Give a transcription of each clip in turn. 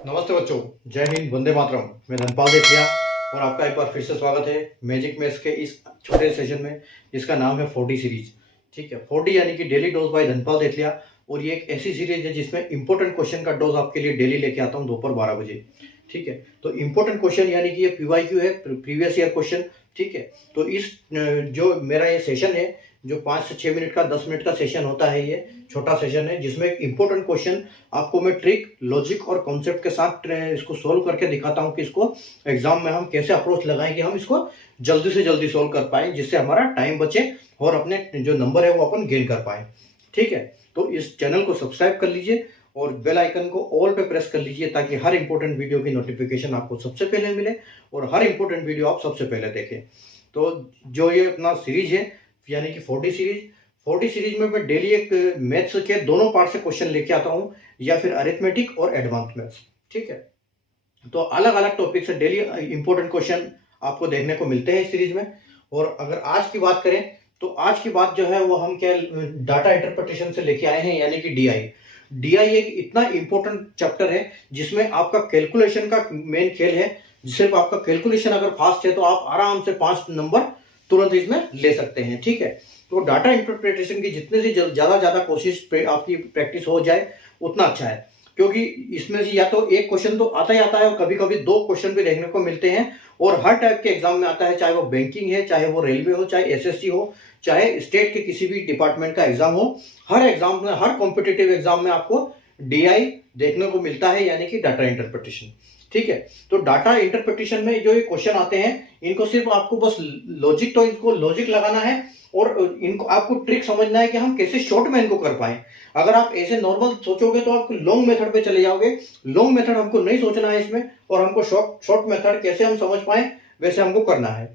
नमस्ते बच्चों, जय हिंद, वंदे मातरम। मैं धनपाल देथिया और आपका एक बार फिर से स्वागत है मैजिक मैथ्स के इस छोटे सेशन में जिसका नाम है 4D सीरीज। ठीक है, 4D यानी कि डेली डोज बाय धनपाल देथिया। और ये एक ऐसी सीरीज है जिसमें इंपॉर्टेंट क्वेश्चन का डोज आपके लिए डेली लेके आता हूँ दोपहर 12 बजे। ठीक है, तो इंपॉर्टेंट क्वेश्चन यानी कि ये PYQ है, प्रीवियस ईयर क्वेश्चन। ठीक है, तो इस जो मेरा ये सेशन है, जो 5 से 6 मिनट का 10 मिनट का सेशन होता है, ये छोटा सेशन है जिसमें एक इंपॉर्टेंट क्वेश्चन आपको मैं ट्रिक, लॉजिक और कॉन्सेप्ट के साथ इसको सोल्व करके दिखाता हूं कि इसको एग्जाम में हम कैसे अप्रोच लगाएं कि हम इसको जल्दी से जल्दी सोल्व कर पाएं, जिससे हमारा टाइम बचे और अपने जो नंबर है वो अपन गेन कर पाएं। ठीक है, तो इस चैनल को सब्सक्राइब कर लीजिए और बेल आइकन को ऑल पे प्रेस कर लीजिए ताकि हर इंपॉर्टेंट वीडियो की नोटिफिकेशन आपको सबसे पहले मिले और हर इंपॉर्टेंट वीडियो आप सबसे पहले देखें। तो जो ये अपना सीरीज है यानी कि 4D सीरीज में मैं डेली एक मैथ्स के दोनों पार्ट से क्वेश्चन लेके आता हूं, या फिर अरिथमेटिक और एडवांस मैथ्स। ठीक है, तो अलग अलग टॉपिक से डेली इंपॉर्टेंट क्वेश्चन आपको देखने को मिलते हैं इस सीरीज में। और अगर आज की बात करें तो आज की बात जो है वो हम क्या डाटा इंटरप्रिटेशन से लेके आए हैं, यानी कि डीआई एक इतना इंपॉर्टेंट चैप्टर है जिसमें आपका कैलकुलेशन का मेन खेल है। सिर्फ आपका कैलकुलेशन अगर फास्ट है तो आप आराम से 5 नंबर तुरंत इसमें ले सकते हैं। ठीक है, तो डाटा इंटरप्रिटेशन की जितने से ज्यादा कोशिश आपकी प्रैक्टिस हो जाए उतना अच्छा है, क्योंकि इसमें से या तो एक क्वेश्चन तो आता ही आता है और कभी कभी 2 क्वेश्चन भी देखने को मिलते हैं और हर टाइप के एग्जाम में आता है, चाहे वो बैंकिंग है, चाहे वो रेलवे हो, चाहे एसएससी हो, चाहे स्टेट के किसी भी डिपार्टमेंट का एग्जाम हो। हर एग्जाम में, हर कॉम्पिटिटिव एग्जाम में आपको डीआई देखने को मिलता है, यानी कि डाटा इंटरप्रिटेशन। ठीक है, तो डाटा इंटरप्रिटेशन में जो ये क्वेश्चन आते हैं इनको सिर्फ आपको बस लॉजिक, तो इनको लॉजिक लगाना है और इनको आपको ट्रिक समझना है कि हम कैसे शॉर्ट में इनको कर पाए। अगर आप ऐसे नॉर्मल सोचोगे तो आप लॉन्ग मेथड पे चले जाओगे। लॉन्ग मेथड हमको नहीं सोचना है इसमें, और हमको शॉर्ट मेथड कैसे हम समझ पाए वैसे हमको करना है।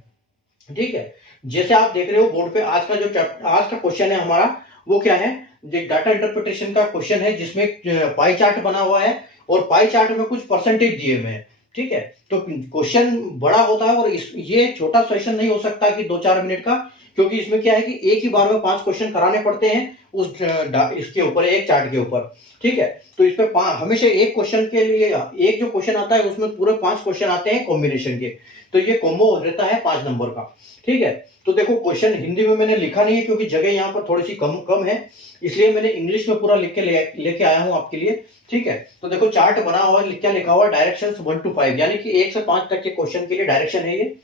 ठीक है, जैसे आप देख रहे हो बोर्ड पे आज का आज का क्वेश्चन है हमारा, वो क्या है, डाटा इंटरप्रिटेशन का क्वेश्चन है जिसमें पाई चार्ट बना हुआ है और पाई चार्ट में कुछ परसेंटेज दिए हुए हैं। ठीक है, तो क्वेश्चन बड़ा होता है और ये छोटा सेशन नहीं हो सकता कि 2-4 मिनट का, क्योंकि इसमें क्या है कि एक ही बार में 5 क्वेश्चन कराने पड़ते हैं उस इसके ऊपर, एक चार्ट के ऊपर। ठीक है, तो इस पे हमेशा एक क्वेश्चन के लिए एक जो क्वेश्चन आता है उसमें पूरे 5 क्वेश्चन आते हैं कॉम्बिनेशन के, तो ये कॉम्बो रहता है 5 नंबर का। ठीक है, तो देखो क्वेश्चन हिंदी में मैंने लिखा नहीं है क्योंकि जगह यहाँ पर थोड़ी सी कम है, इसलिए मैंने इंग्लिश में पूरा लिख के लेके आया हूं आपके लिए। ठीक है, तो देखो चार्ट बना हुआ है, क्या लिखा हुआ है, डायरेक्शंस 1 to 5, यानी कि 1 से 5 तक के क्वेश्चन के लिए डायरेक्शन है, ये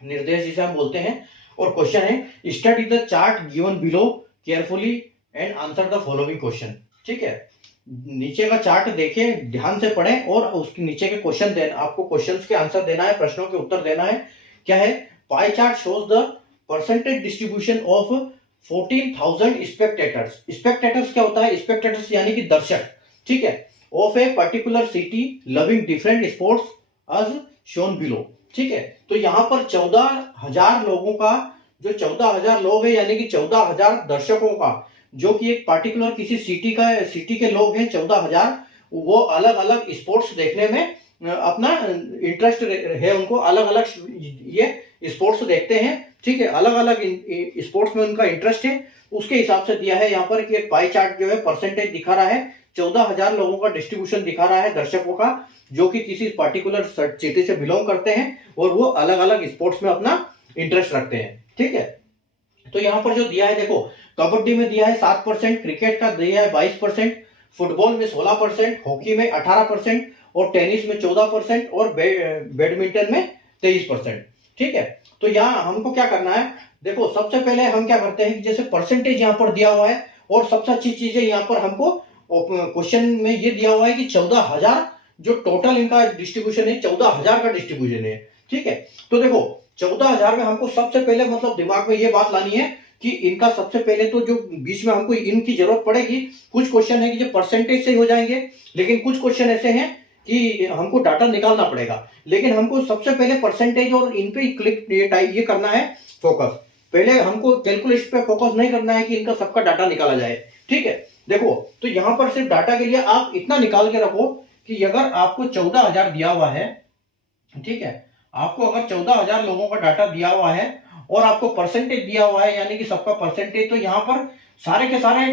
निर्देश जिसे हम बोलते हैं। और क्वेश्चन है, study the chart given below carefully and answer the following question. ठीक है, नीचे का चार्ट देखें, ध्यान से पढ़ें और उसके नीचे के क्वेश्चन देना, आपको क्वेश्चंस के आंसर देना है, प्रश्नों के उत्तर देना है। क्या है, pie chart shows the percentage distribution of 14,000 spectators. Spectators क्या होता है, स्पेक्टेटर्स यानी कि दर्शक। ठीक है, of a particular city loving different sports as shown below. ठीक है, तो यहां पर 14,000 लोगों का, जो 14,000 लोग हैं यानी कि 14,000 दर्शकों का, जो कि एक पार्टिकुलर किसी सिटी के लोग हैं 14,000, वो अलग अलग स्पोर्ट्स देखने में अपना इंटरेस्ट है, उनको अलग अलग ये स्पोर्ट्स देखते हैं। ठीक है, अलग अलग स्पोर्ट्स में उनका इंटरेस्ट है, उसके हिसाब से दिया है यहाँ पर कि एक पाई चार्ट जो है परसेंटेज दिखा रहा है, 14,000 लोगों का डिस्ट्रीब्यूशन दिखा रहा है दर्शकों का, जो कि किसी पार्टिकुलर सिटी से बिलोंग करते हैं और वो अलग अलग स्पोर्ट्स में अपना इंटरेस्ट रखते हैं। ठीक है, तो यहां पर जो दिया है देखो, कबड्डी में दिया है 7%, क्रिकेट का दिया है 22%, फुटबॉल में 16%, हॉकी में 18% और टेनिस में 14% और बैडमिंटन में 23%। ठीक है, तो यहाँ हमको क्या करना है, देखो सबसे पहले हम क्या करते हैं कि जैसे परसेंटेज यहाँ पर दिया हुआ है और सबसे अच्छी चीज है यहाँ पर हमको क्वेश्चन में ये दिया हुआ है कि 14,000 जो टोटल इनका डिस्ट्रीब्यूशन है, 14,000 का डिस्ट्रीब्यूशन है। ठीक है, तो देखो 14,000 में हमको सबसे पहले मतलब दिमाग में ये बात लानी है कि इनका सबसे पहले तो जो बीच में हमको इनकी जरूरत पड़ेगी। कुछ क्वेश्चन है कि जो परसेंटेज से ही हो जाएंगे, लेकिन कुछ क्वेश्चन ऐसे हैं कि हमको डाटा निकालना पड़ेगा, लेकिन हमको सबसे पहले परसेंटेज और इन पे क्लिक ये करना है फोकस। पहले हमको कैलकुलेशन पे फोकस नहीं करना है कि इनका सबका डाटा निकाला जाए। ठीक है, देखो तो यहां पर सिर्फ डाटा के लिए आप इतना निकाल के रखो कि अगर आपको 14,000 दिया हुआ है, ठीक है, आपको अगर 14,000 लोगों का डाटा दिया हुआ है और आपको परसेंटेज दिया हुआ है, यानी कि सबका परसेंटेज, तो यहां पर सारे के सारे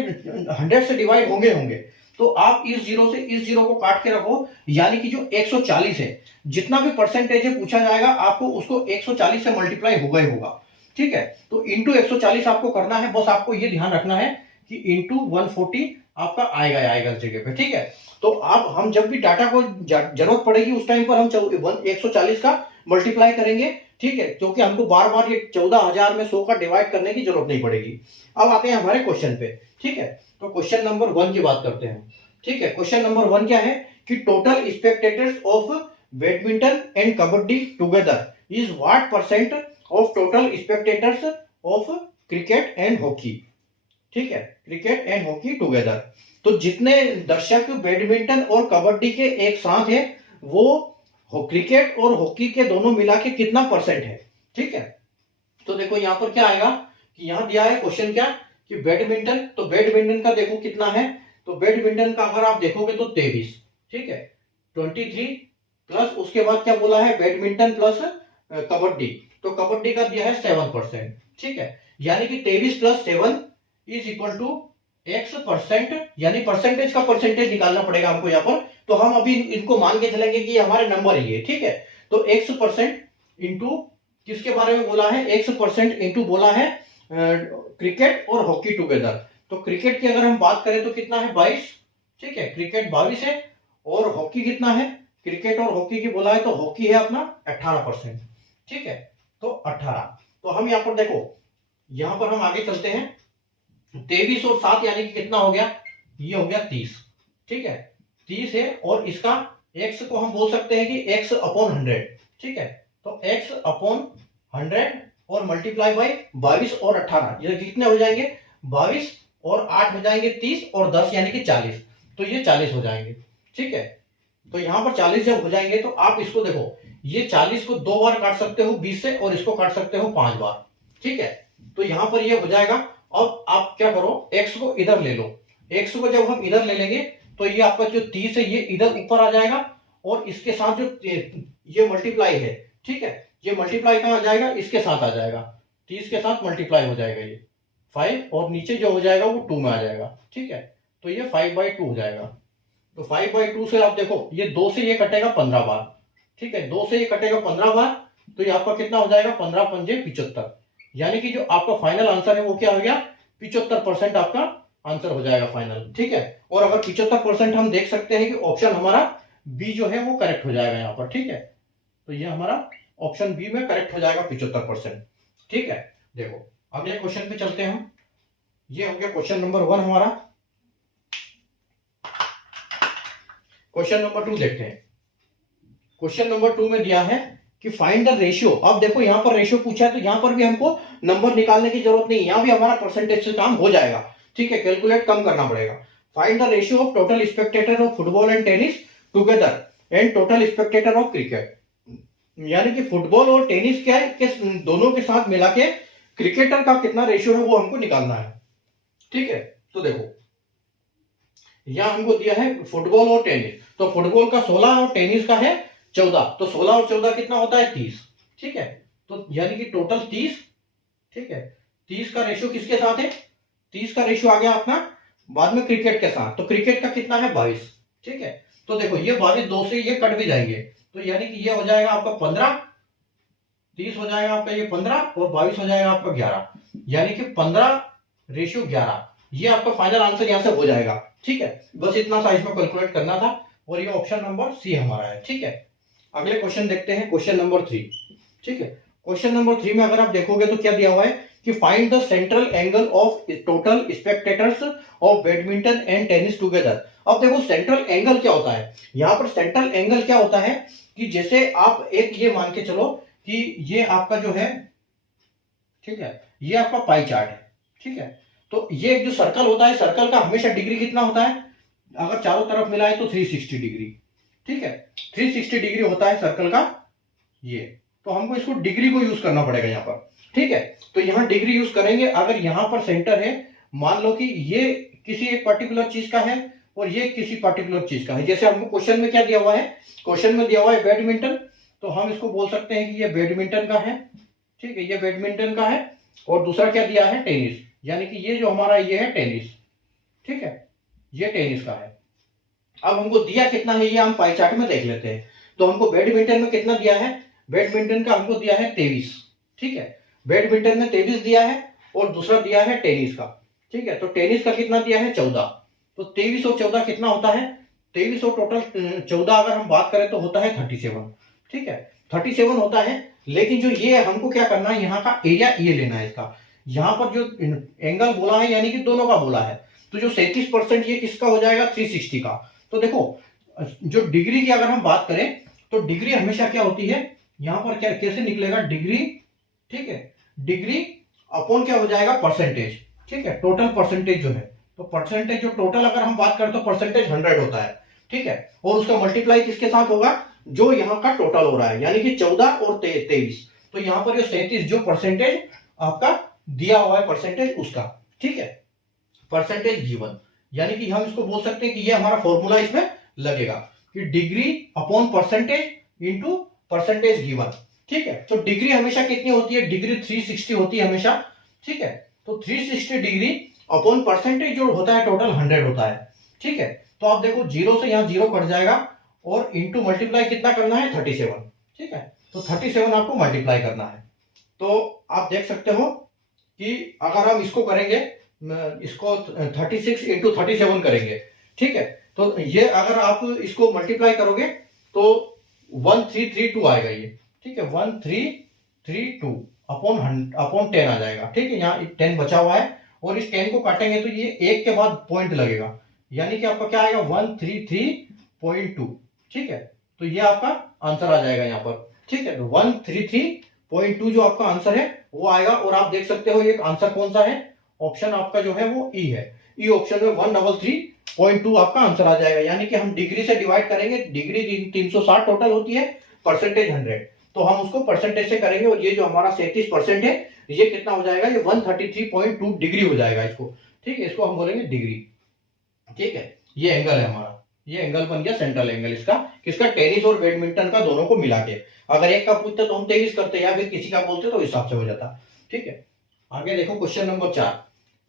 100 से डिवाइड होंगे। तो आप इस जीरो से इस जीरो को काट के रखो, यानी कि जो 140 है, जितना भी परसेंटेज है पूछा जाएगा आपको उसको 140 से मल्टीप्लाई होगा ही होगा। ठीक है, तो इंटू 140 आपको करना है, बस आपको ये ध्यान रखना है कि इंटू 140 आपका आएगा इस जगह पे। ठीक है, तो आप हम जब भी डाटा को जरूरत पड़ेगी उस टाइम पर हम 140 का मल्टीप्लाई करेंगे। ठीक है, क्योंकि हमको बार बार ये 14,000 में 100 का डिवाइड करने की जरूरत नहीं पड़ेगी। अब आते हैं हमारे क्वेश्चन पे। ठीक है, तो क्वेश्चन नंबर 1 की बात करते हैं। ठीक है, क्वेश्चन नंबर 1 क्या है कि total spectators of badminton and kabaddi together is what percent of total spectators of cricket and hockey. ठीक है, क्रिकेट एंड हॉकी टुगेदर, तो जितने दर्शक बैडमिंटन और कबड्डी के एक साथ है वो क्रिकेट और हॉकी के दोनों मिला के कितना परसेंट है। ठीक है, तो देखो यहां पर क्या आएगा कि यहां दिया है क्वेश्चन क्या कि बैडमिंटन, तो बैडमिंटन का देखो कितना है, तो बैडमिंटन का अगर आप देखोगे तो 23। ठीक है, 23 प्लस उसके बाद क्या बोला है बैडमिंटन प्लस कबड्डी, तो कबड्डी का दिया है 7%। ठीक है, यानी कि 23 plus 7 is equal to x%, यानी परसेंटेज का परसेंटेज निकालना पड़ेगा हमको यहाँ पर। तो हम अभी इनको मान के चलेंगे कि हमारे नंबर ही है। ठीक है, तो x% इंटू किसके बारे में बोला है, x% इंटू बोला है क्रिकेट और हॉकी टुगेदर। तो क्रिकेट की अगर हम बात करें तो कितना है 22। ठीक है, क्रिकेट 22 है, और हॉकी कितना है, क्रिकेट और हॉकी की बोला है तो हॉकी है अपना 18%। ठीक है, तो 18, तो हम यहाँ पर देखो, यहां पर हम आगे चलते हैं। 23 और 7 यानी कि कितना हो गया, ये हो गया 30। ठीक है, 30 है, और इसका x को हम बोल सकते हैं कि x अपॉन 100। ठीक है, तो x अपॉन 100 और मल्टीप्लाई बाई 22 और 18, ये कितने हो जाएंगे 22 और 8 हो जाएंगे 30 और 10 यानी कि 40, तो ये 40 हो जाएंगे। ठीक है, तो यहां पर 40 जब हो जाएंगे तो आप इसको देखो, ये 40 को 2 बार काट सकते हो 20 से, और इसको काट सकते हो 5 बार। ठीक है, तो यहां पर ये हो जाएगा। अब आप क्या करो, x को इधर ले लो, x को जब हम इधर ले लेंगे तो ये आपका जो 30 है ये इधर ऊपर आ जाएगा, और इसके साथ जो ये मल्टीप्लाई है। ठीक है, ये मल्टीप्लाई कहां आ जाएगा, इसके साथ आ जाएगा, 30 के साथ मल्टीप्लाई हो जाएगा ये 5, और नीचे जो हो जाएगा वो 2 में आ जाएगा। ठीक है, तो ये 5/2 हो जाएगा। तो 5/2 से आप देखो, ये 2 से ये कटेगा 15 बार। ठीक है, 2 से ये कटेगा 15 बार, तो ये आपका कितना हो जाएगा 15 पंजे 75, यानी कि जो आपका फाइनल आंसर है वो क्या हो गया 75% आपका आंसर हो जाएगा फाइनल। ठीक है, और अगर 75% हम देख सकते हैं कि ऑप्शन हमारा बी जो है वो करेक्ट हो जाएगा यहाँ पर। ठीक है, तो ये हमारा ऑप्शन बी में करेक्ट हो जाएगा 75%। ठीक है, देखो अगले क्वेश्चन पे चलते हैं हम। ये हो गया क्वेश्चन नंबर 1 हमारा। क्वेश्चन नंबर 2 देखते हैं। क्वेश्चन नंबर 2 में दिया है कि फाइंड द रेशियो। अब देखो यहां पर रेशियो पूछा है, तो यहां पर भी हमको नंबर निकालने की जरूरत नहीं है, यहां भी हमारा परसेंटेज से काम हो जाएगा। ठीक है, कैलकुलेट कम करना पड़ेगा। Find the ratio of total Spectator of football and tennis together and total Spectator of cricket, यानी कि फुटबॉल और टेनिस क्या है कि दोनों के साथ मिला के क्रिकेटर का कितना रेशियो है वो हमको निकालना है। ठीक है, तो देखो यहां हमको दिया है फुटबॉल और टेनिस, तो फुटबॉल का 16 और टेनिस का है 14, तो 16 और 14 कितना होता है 30। ठीक है, तो यानी कि टोटल 30। ठीक है, 30 का रेशियो किसके साथ है, 30 का रेशियो आ गया अपना बाद में क्रिकेट के साथ, तो क्रिकेट का कितना है 22। ठीक है, तो देखो ये 22 2 से ये कट भी जाएंगे, तो यानी कि ये हो जाएगा आपका 15, 30 हो जाएगा आपका ये 15 और 22 हो जाएगा आपका 11, यानी कि 15/11, ये आपका फाइनल आंसर यहां से हो जाएगा। ठीक है, बस इतना सा इसमें कैलकुलेट करना था, और ये ऑप्शन नंबर सी हमारा है। ठीक है, अगले क्वेश्चन देखते हैं, क्वेश्चन नंबर 3। ठीक है, क्वेश्चन नंबर 3 में अगर आप देखोगे तो क्या दिया हुआ है कि find the central angle of total spectators of badminton and tennis together. अब देखो सेंट्रल एंगल क्या होता है, यहां पर सेंट्रल एंगल क्या होता है कि जैसे आप एक ये मान के चलो कि ये आपका जो है, ठीक है, ये आपका पाई चार्ट है। ठीक है, तो ये जो सर्कल होता है, सर्कल का हमेशा डिग्री कितना होता है, अगर चारों तरफ मिला है तो 360 डिग्री। ठीक है, 360 डिग्री होता है सर्कल का ये, तो हमको इसको डिग्री को यूज करना पड़ेगा यहाँ पर। ठीक है, तो यहाँ डिग्री यूज करेंगे। अगर यहाँ पर सेंटर है, मान लो कि ये किसी एक पर्टिकुलर चीज का है और ये किसी पर्टिकुलर चीज का है, जैसे हमको क्वेश्चन में क्या दिया हुआ है, क्वेश्चन में दिया हुआ है बैडमिंटन, तो हम इसको बोल सकते हैं कि ये बैडमिंटन का है। ठीक है, ये बैडमिंटन का है, और दूसरा क्या दिया है टेनिस, यानी कि ये जो हमारा ये है टेनिस। ठीक है, ये टेनिस का है, अब हमको दिया कितना है ये हम पाई चार्ट में देख लेते हैं। तो हमको बैडमिंटन में कितना दिया है, बैडमिंटन का हमको दिया है 23, ठीक है, बैडमिंटन में 23 दिया है और दूसरा दिया है टेनिस का, ठीक है। तो टेनिस का कितना दिया है 14, तो 23 और 14 कितना होता है, 23 और टोटल 14 अगर हम बात करें तो होता है 37, ठीक है, 37 होता है। लेकिन जो ये हमको क्या करना है, यहाँ का एरिया ये लेना है इसका, यहाँ पर जो एंगल बोला है यानी कि दोनों का बोला है, तो जो 37% ये किसका हो जाएगा 360 का। तो देखो जो डिग्री की अगर हम बात करें तो डिग्री हमेशा क्या होती है, यहां पर क्या कैसे निकलेगा डिग्री, ठीक है, डिग्री अपॉन क्या हो जाएगा परसेंटेज, ठीक है, टोटल परसेंटेज जो है, तो परसेंटेज जो टोटल अगर हम बात करें तो परसेंटेज 100 होता है, ठीक है, और उसका मल्टीप्लाई किसके साथ होगा, जो यहाँ का टोटल हो रहा है यानी कि 14 और 23, तो यहाँ पर जो 37 जो परसेंटेज आपका दिया हुआ है परसेंटेज उसका, ठीक है, परसेंटेज गिवन, यानी कि हम इसको बोल सकते हैं कि ये हमारा फॉर्मूला इसमें लगेगा कि degree upon percentage into percentage given, ठीक है। तो डिग्री हमेशा कितनी होती है, डिग्री 360 होती है हमेशा, ठीक है, तो 360 डिग्री अपॉन परसेंटेज जो होता है टोटल 100 होता है, ठीक है। तो आप देखो जीरो से यहाँ जीरो कट जाएगा और इंटू मल्टीप्लाई कितना करना है 37, ठीक है, तो 37 आपको मल्टीप्लाई करना है। तो आप देख सकते हो कि अगर हम इसको करेंगे, इसको 36 इंटू 37 करेंगे, ठीक है, तो ये अगर आप इसको मल्टीप्लाई करोगे तो 1332 आएगा ये, ठीक है, 1332 अपॉन 10 आ जाएगा, ठीक है, यहाँ 10 बचा हुआ है और इस 10 को काटेंगे तो ये एक के बाद पॉइंट लगेगा, यानी कि आपका क्या आएगा 133.2, ठीक है, तो ये आपका आंसर आ जाएगा यहाँ पर, ठीक है, तो 133.2 जो आपका आंसर है वो आएगा। और आप देख सकते हो ये आंसर कौन सा है, ऑप्शन आपका जो है वो ई है, ई ऑप्शन में 133.2 आपका आंसर आ जाएगा, यानी कि हम डिग्री से डिवाइड करेंगे, डिग्री 360 टोटल होती है, परसेंटेज 100, तो हम उसको परसेंटेज से करेंगे और ये जो हमारा 37% है ये कितना हो जाएगा, ये 133.2 डिग्री हो जाएगा इसको, ठीक है, इसको हम बोलेंगे डिग्री, ठीक है। ये एंगल है हमारा, ये एंगल बन गया सेंट्रल एंगल इसका, किसका, टेनिस और बैडमिंटन का दोनों को मिला के। अगर एक का पूछते तो हम 23 करते या फिर किसी का बोलते तो इस हिसाब से हो जाता, ठीक है। आगे देखो क्वेश्चन नंबर 4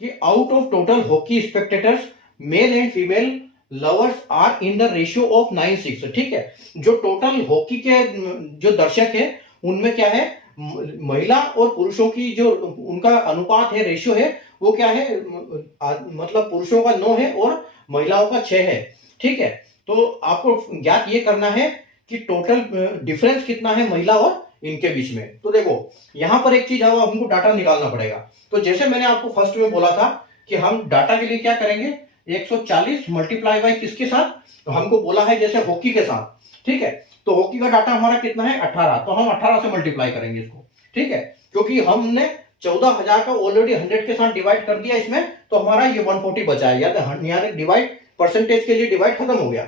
कि out of total hockey spectators male and female lovers are in the ratio of 9:6, ठीक है, जो टोटल हॉकी के जो दर्शक है उनमें क्या है, महिला और पुरुषों की जो उनका अनुपात है, रेशियो है, वो क्या है, मतलब पुरुषों का 9 है और महिलाओं का 6 है, ठीक है। तो आपको ज्ञात ये करना है कि टोटल डिफरेंस कितना है महिला और इनके बीच में। तो देखो यहां पर एक चीज है, वो हमको डाटा निकालना पड़ेगा। तो जैसे मैंने आपको फर्स्ट में बोला था कि हम डाटा के लिए क्या करेंगे, 140 मल्टीप्लाई बाय किसके साथ, तो हमको बोला है जैसे हॉकी के साथ, ठीक है, तो हॉकी का डाटा हमारा कितना है 18, तो हम 18 से मल्टीप्लाई करेंगे इसको, ठीक है, क्योंकि हमने 14,000 का ऑलरेडी 100 के साथ डिवाइड कर दिया इसमें, तो हमारा ये 140 बचा है, यानी डिवाइड परसेंटेज के लिए डिवाइड खत्म हो गया।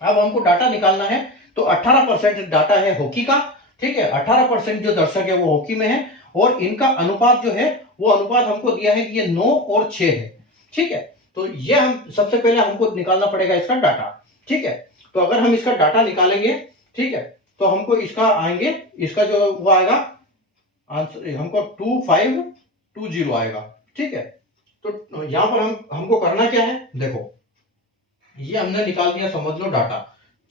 अब हमको डाटा निकालना है, तो 18% डाटा है हॉकी का, ठीक है, 18% जो दर्शक है वो हॉकी में है और इनका अनुपात जो है वो अनुपात हमको दिया है कि ये 9 और 6 है, ठीक है। तो ये हम सबसे पहले हमको निकालना पड़ेगा इसका डाटा, ठीक है। तो अगर हम इसका डाटा निकालेंगे, ठीक है, तो हमको इसका आएंगे, इसका जो वो आएगा आंसर हमको 2520 आएगा, ठीक है। तो यहां पर हमको करना क्या है, देखो ये हमने निकाल दिया, समझ लो डाटा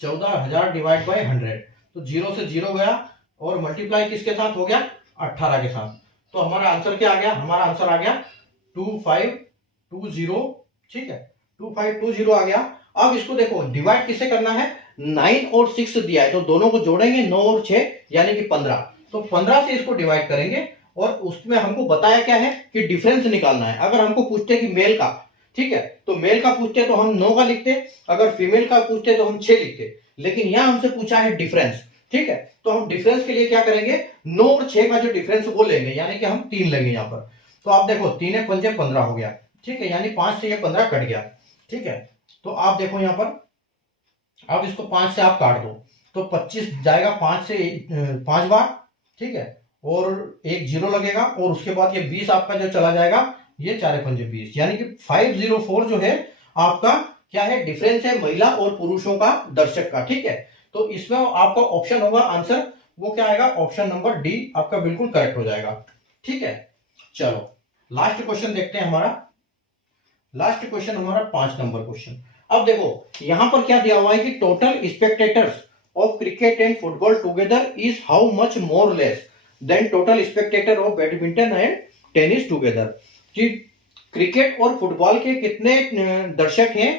14,000 डिवाइड बाय 100, तो जीरो से जीरो गया और मल्टीप्लाई किसके साथ हो गया 18 के साथ, तो हमारा आंसर क्या आ गया, हमारा आंसर आ गया 2520, ठीक है, 2520 आ गया। अब इसको देखो डिवाइड किससे करना है, 9 और 6 दिया है तो दोनों को जोड़ेंगे, 9 और 6 यानी कि 15, तो 15 से इसको डिवाइड करेंगे और उसमें हमको बताया क्या है कि डिफरेंस निकालना है। अगर हमको पूछते कि मेल का, ठीक है, तो मेल का पूछते तो हम 9 का लिखते, अगर फीमेल का पूछते तो हम 6 लिखते, लेकिन यहां हमसे पूछा है डिफरेंस, ठीक है, तो हम डिफरेंस के लिए क्या करेंगे, 9 और 6 का जो डिफरेंस वो लेंगे, यानी कि हम 3 लेंगे यहाँ पर। तो आप देखो 3 एक 5 15 हो गया, ठीक है, यानी 5 से ये 15 कट गया, ठीक है। तो आप देखो यहाँ पर, अब इसको 5 से आप काट दो तो 25 जाएगा 5 से 5 बार, ठीक है, और एक जीरो लगेगा और उसके बाद ये 20 आपका जो चला जाएगा, ये 4 5 20, यानी कि 504 जो है आपका क्या है, डिफरेंस है महिला और पुरुषों का दर्शक का, ठीक है। तो इसमें आपका ऑप्शन होगा आंसर, वो क्या आएगा, ऑप्शन नंबर डी आपका बिल्कुल करेक्ट हो जाएगा, ठीक है। चलो लास्ट क्वेश्चन देखते हैं हमारा, लास्ट क्वेश्चन हमारा 5 नंबर क्वेश्चन। अब देखो यहां पर क्या दिया हुआ है कि total spectators of cricket and football together is how much more less than total Spectator of badminton and tennis together. कि क्रिकेट और फुटबॉल के कितने दर्शक हैं,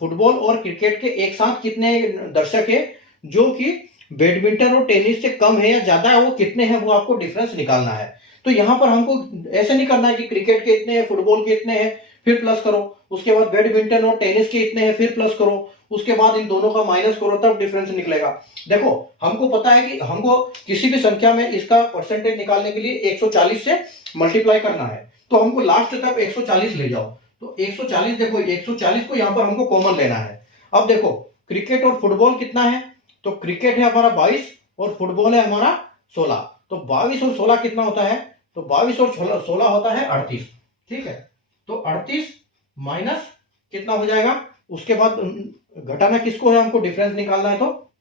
फुटबॉल और क्रिकेट के एक साथ कितने दर्शक हैं, जो कि बैडमिंटन और टेनिस से कम है या ज्यादा है, वो कितने हैं, वो आपको डिफरेंस निकालना है। तो यहां पर हमको ऐसे नहीं करना है कि क्रिकेट के इतने हैं, फुटबॉल के इतने हैं, फिर प्लस करो, उसके बाद बैडमिंटन और टेनिस के इतने हैं, फिर प्लस करो, उसके बाद इन दोनों का माइनस करो, तब डिफरेंस निकलेगा। देखो हमको पता है कि हमको किसी भी संख्या में इसका परसेंटेज निकालने के लिए 140 से मल्टीप्लाई करना है, तो हमको लास्ट तक 140 ले जाओ। तो 140, देखो 140 को यहां पर हमको कॉमन लेना है। अब देखो क्रिकेट और फुटबॉल कितना है, तो क्रिकेट है हमारा 22 और फुटबॉल है हमारा 16। तो 22 और 16 कितना होता है, तो 22 और 16 होता है 38। ठीक है, तो 38 माइनस कितना हो जाएगा, उसके बाद घटाना किसको है, हमको डिफरेंस निकालना है। तो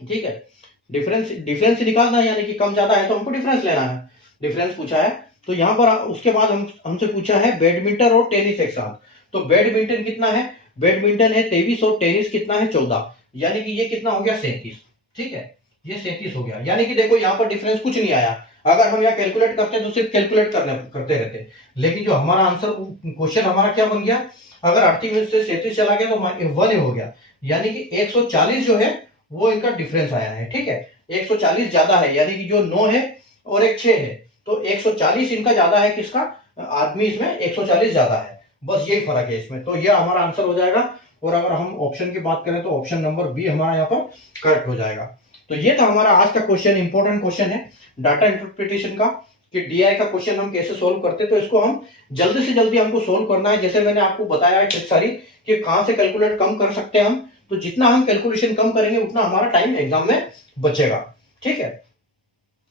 ठीक है, डिफरेंस निकालना है, यानी कि कम ज्यादा है तो हमको डिफरेंस लेना है, डिफरेंस पूछा है। तो यहां पर उसके बाद हमसे पूछा है बैडमिंटन और टेनिस एक साथ। तो बैडमिंटन कितना है, बैडमिंटन है 23 और टेनिस कितना है 14, यानी कि ये कितना हो गया 37। ठीक है, ये 37 हो गया, यानी कि देखो यहाँ पर डिफरेंस कुछ नहीं आया। अगर हम यहाँ कैलकुलेट करते तो सिर्फ कैलकुलेट करते रहते, लेकिन जो हमारा आंसर क्वेश्चन हमारा क्या बन गया, अगर 38 में से 37 चला गया तो 1 हो गया, यानी कि 140 जो है वो इनका डिफरेंस आया है। ठीक है, 140 ज्यादा है, यानी कि जो 9 है और एक 6 है, तो 140 इनका ज्यादा है, किसका, आदमी इसमें 140 ज्यादा है, बस यही फर्क है इसमें। तो ये हमारा आंसर हो जाएगा। और अगर हम ऑप्शन की बात करें तो ऑप्शन नंबर बी हमारा यहाँ पर करेक्ट हो जाएगा। तो ये था हमारा आज का क्वेश्चन, इंपॉर्टेंट क्वेश्चन है डाटा इंटरप्रिटेशन का, कि डीआई का क्वेश्चन हम कैसे सोल्व करते। तो इसको हम जल्दी से जल्दी हमको सोल्व करना है, जैसे मैंने आपको बताया है ट्रिक सारी कि कहां से कैलकुलेट कम कर सकते हैं हम। तो जितना हम कैलकुलेशन कम करेंगे उतना हमारा टाइम एग्जाम में बचेगा। ठीक है,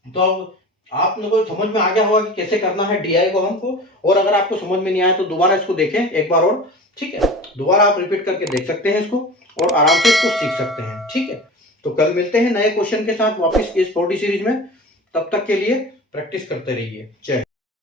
तो अब आप लोगों को समझ में आ गया होगा कि कैसे करना है डीआई को हमको। और अगर आपको समझ में नहीं आया तो दोबारा इसको देखें एक बार और। ठीक है, दोबारा आप रिपीट करके देख सकते हैं इसको और आराम से इसको सीख सकते हैं। ठीक है, तो कल मिलते हैं नए क्वेश्चन के साथ वापस इस 40 सीरीज में। तब तक के लिए प्रैक्टिस करते रहिए। जय।